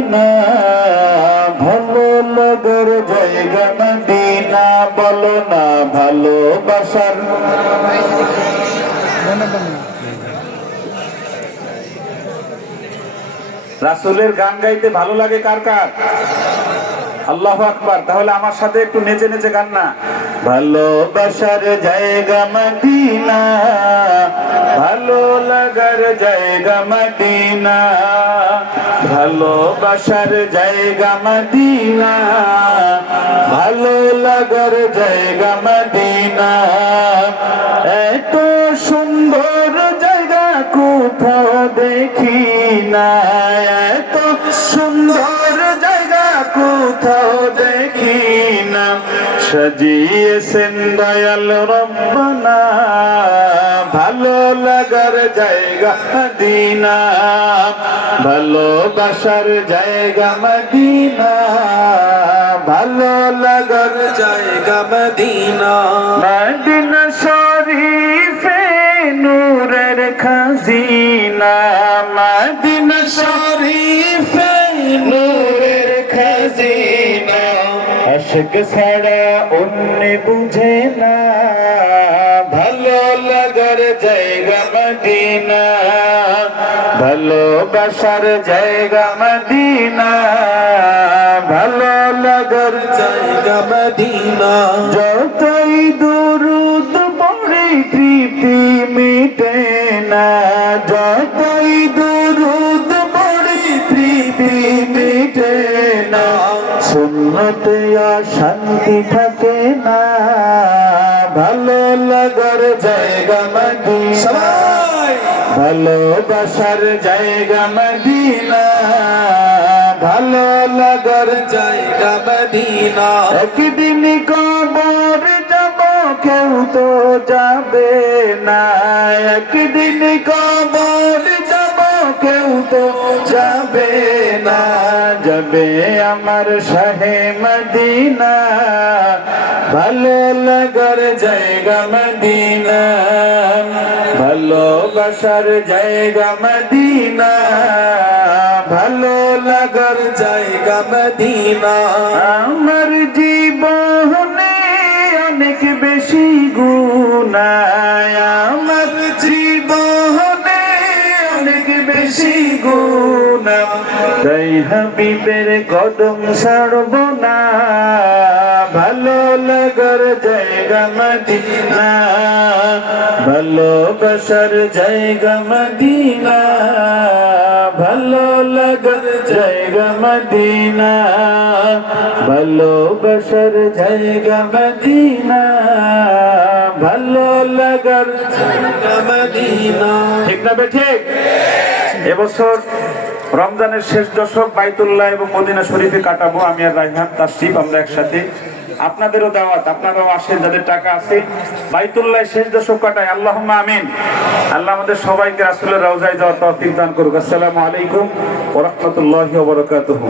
Medina, ভালো লগর জায়গা Medina, বলো না ভালোবাসার। রাসূলের গান গাইতে ভালো লাগে কার কার? আল্লাহ আকবার, তাহলে আমার সাথে একটু নেচে নেচে গান না। ভালোবাসার জায়গা মদিনা, ভালো লাগার জায়গা মদিনা, ভালোবাসার জায়গা মদিনা, ভালো লাগার জায়গা মদিনা। এত সুন্দর জায়গা কোথাও দেখি না। সাজিয়েছেন দয়াল রব্বানা। ভালো লাগার জায়গা মদিনা। ভালোবাসার জায়গা মদিনা। ভালো লাগার জায়গা মদিনা। মদিনা শরীফে নূরের খাজিনা। মদিনা শরীফে আশক ছাড়া অন্য বুঝে না। ভালো লাগার জায়গা মদিনা। ভালোবাসার জায়গা মদিনা। ভালো লাগার জায়গা মদিনা। যতই দুরুদ পড়ে তৃপ্তি মিটে না। যতই দুরুদ পড়ে তৃপ্তি মিটে না। সুন্নতে শান্তি থাকে না। ভালো লাগার জায়গা মদিনা। ভালোবাসার জায়গা মদিনা। ভালো লাগার জায়গা মদিনা। একদিন কবর যাব কেউ তো যাবে না। একদিন কবর কেউ তো যাবে না। যাবে আমার শাহে মদিনা। ভালো লাগার জায়গা মদিনা। ভালোবাসার জায়গা মদিনা। ভালো লাগার জায়গা মদিনা। আমার জীবনে অনেক বেশি গুণায় বেশি গুণা তাই হাবিবের কদম ছাড়ব না ভালো লাগার জায়গা মদিনা। ভালোবাসার জায়গা মদিনা। ভালো লাগার জায়গা মদিনা। ভালোবাসার জায়গা মদিনা। ভালো লাগার জায়গা মদিনা। ঠিক না বে ঠিক? এবছর রমজানের শেষ দশক বাইতুল্লাহ এবং মদিনা শরীফে কাটাবো, আমি আর রাইহান তাসিফ আমরা একসাথে। আপনাদেরও দাওয়াত, আপনারাও আসেন, যাদের টাকা আছে। বাইতুল্লাহ শেষ দশক কাটায় আল্লাহ আমিন। আল্লাহ আমাদের সবাইকে রাসুলের রওজায় যাওয়ার তৌফিক দান করুক। আসসালামু আলাইকুম ওরহমতুল্লাহ বারাকাতুহু।